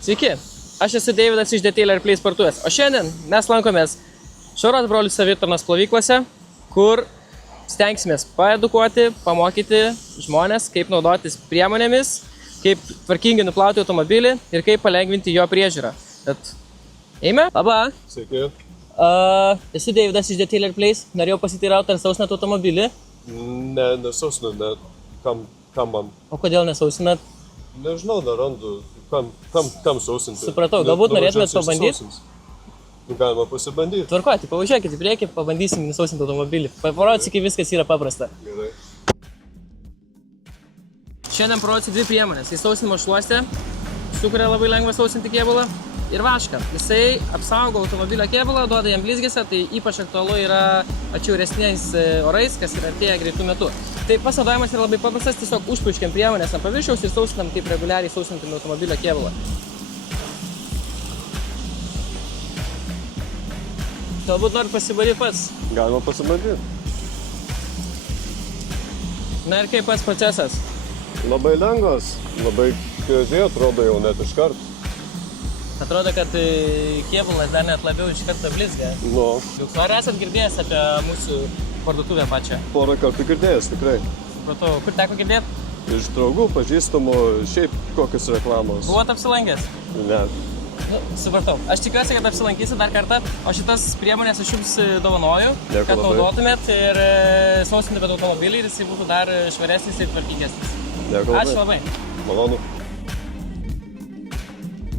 Sveiki, aš esu Deividas iš Detailer Place parduotuvės, o šiandien mes lankomės Švaros brolių savitarnos plovyklose, kur stengsimės paedukuoti, pamokyti žmonės, kaip naudotis priemonėmis, kaip tvarkingai nuplauti automobilį ir kaip palengvinti jo priežiūrą. Tad eime? Labą! Sveiki. Esu Deividas iš Detailer Place, norėjau pasiteirauti, ar sausinat automobilį. Ne, nesausinu, ne. Kam man? O kodėl nesausinat? Nežinau, dar randu. Kam sausinti? Supratau, galbūt norėtumėt pabandyti? Galima pasibandyti. Tvarkoti, pavažiuokit į priekį, pabandysim nusausinti automobilį. Parodysiu, kaip viskas yra paprasta. Gerai. Šiandien parodysiu dvi priemonės. Tai sausinimo šluostė, su kuria labai lengva sausinti kėbulą, ir vašką. Jisai apsaugo automobilio kėbulą, duoda jam blizgesio, tai ypač aktualu yra atšiauresniais orais, kas yra artėja greitų metu. Tai pasinaudojimas yra labai paprastas, tiesiog užpurškiam priemonės ant paviršiaus ir sausinam kaip reguliariai sausintume automobilio kėbulą. Galbūt nori pasibandyti pats. Galima pasibandyti. Na ir kaip pats procesas? Labai lengvas, labai gražiai atrodo jau net iš karto. Atrodo, kad kėbulas dar net labiau iš karto blizgia. Nu, Ar esat girdėjęs apie mūsų parduotuvę pačią? porą kartų girdėjęs tikrai. Supratau, kur teko girdėti? Iš draugų, pažįstamų, šiaip kokios reklamos. Buvot apsilankęs? Ne. Supratau. Aš tikiuosi, kad apsilankysit dar kartą, o šitas priemonės aš jums dovanoju, Dėkui kad labai. naudotumėt ir sausintumėt automobilį ir jisai būtų dar švaresnis ir tvarkingesnis. Dėkui Ačiū labai. Malonu.